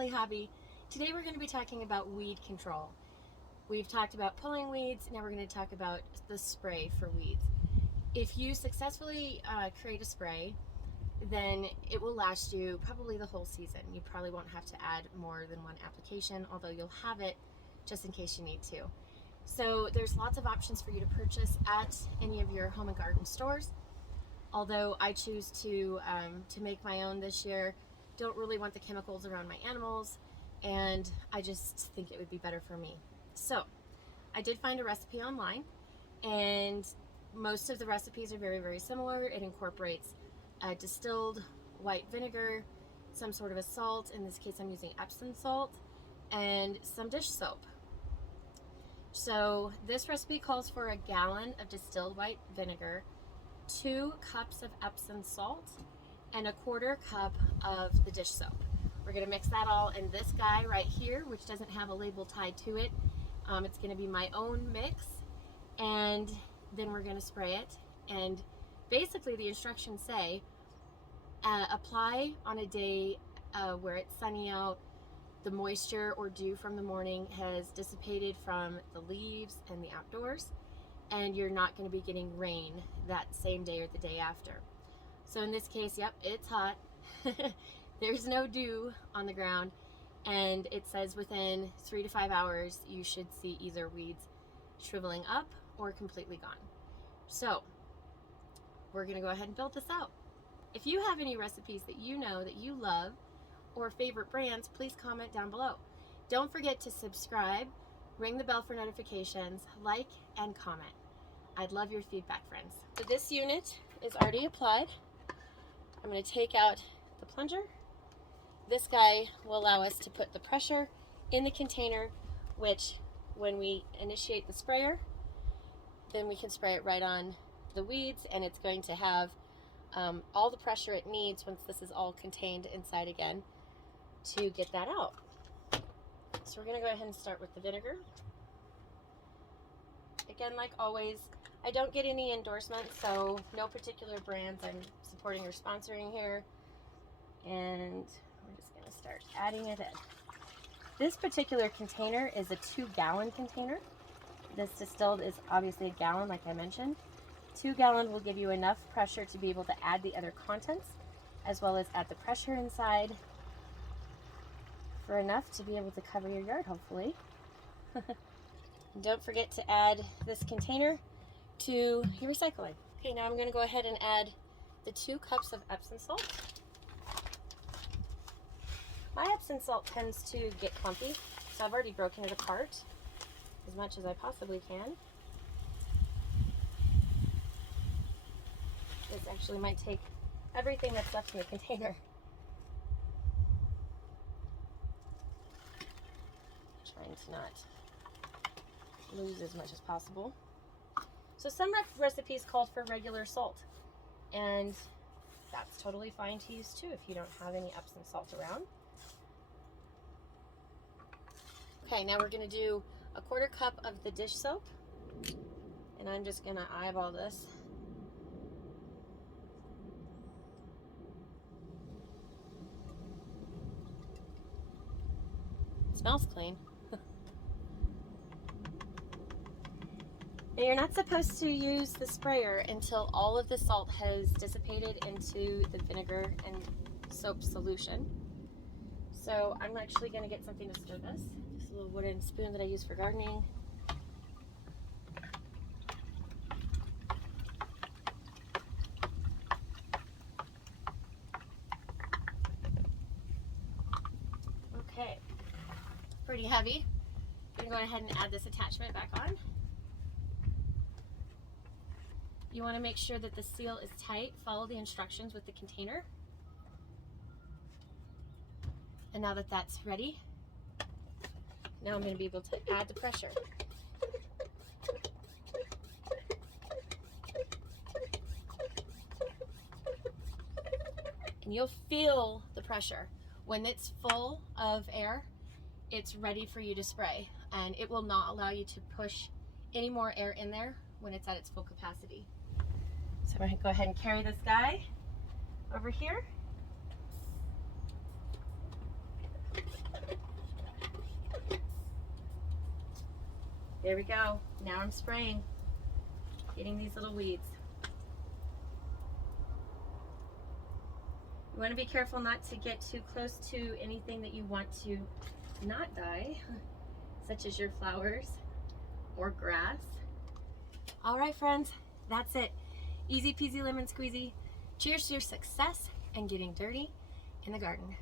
Hollie Hobby. Today we're going to be talking about weed control. We've talked about pulling weeds, now we're going to talk about the spray for weeds. If you successfully create a spray, then it will last you probably the whole season. You probably won't have to add more than one application, although you'll have it just in case you need to. So there's lots of options for you to purchase at any of your home and garden stores. Although I choose to make my own this year, don't really want the chemicals around my animals, and I just think it would be better for me. So I did find a recipe online, and most of the recipes are very, very similar. It incorporates distilled white vinegar, some sort of a salt, in this case I'm using Epsom salt, and some dish soap. So this recipe calls for a gallon of distilled white vinegar, 2 cups of Epsom salt, and a 1/4 cup of the dish soap. We're going to mix that all in this guy right here, which doesn't have a label tied to it. It's going to be my own mix, and then we're going to spray it. And basically the instructions say apply on a day where it's sunny out, the moisture or dew from the morning has dissipated from the leaves and the outdoors, and you're not going to be getting rain that same day or the day after. So in this case, yep, it's hot. There's no dew on the ground, and it says within 3 to 5 hours you should see either weeds shriveling up or completely gone. So we're going to go ahead and build this out. If you have any recipes that you know that you love or favorite brands, please comment down below. Don't forget to subscribe, ring the bell for notifications, like, and comment. I'd love your feedback, friends. So this unit is already applied. I'm going to take out the plunger. This guy will allow us to put the pressure in the container, which when we initiate the sprayer, then we can spray it right on the weeds, and it's going to have all the pressure it needs once this is all contained inside again to get that out. So we're going to go ahead and start with the vinegar. Again, like always, I don't get any endorsements, so no particular brands I'm supporting or sponsoring here. And we're just going to start adding it in. This particular container is a 2-gallon container. This distilled is obviously a gallon, like I mentioned. 2 gallon will give you enough pressure to be able to add the other contents, as well as add the pressure inside for enough to be able to cover your yard, hopefully. Don't forget to add this container to your recycling. Okay, now I'm going to go ahead and add the 2 cups of Epsom salt. My Epsom salt tends to get clumpy, so I've already broken it apart as much as I possibly can. This actually might take everything that's left in the container. Trying to not lose as much as possible. So some recipes called for regular salt, and that's totally fine to use too if you don't have any Epsom salt around. Okay, now we're going to do a 1/4 cup of the dish soap, and I'm just going to eyeball this. It smells clean. And you're not supposed to use the sprayer until all of the salt has dissipated into the vinegar and soap solution. So I'm actually going to get something to stir this. Just a little wooden spoon that I use for gardening. Okay, pretty heavy. I'm going to go ahead and add this attachment back on. You want to make sure that the seal is tight. Follow the instructions with the container. And now that that's ready, now I'm going to be able to add the pressure. And you'll feel the pressure. When it's full of air, it's ready for you to spray, and it will not allow you to push any more air in there when it's at its full capacity. So I'm going to go ahead and carry this guy over here. There we go. Now I'm spraying, getting these little weeds. You want to be careful not to get too close to anything that you want to not die, such as your flowers or grass. All right, friends, that's it. Easy peasy lemon squeezy. Cheers to your success and getting dirty in the garden.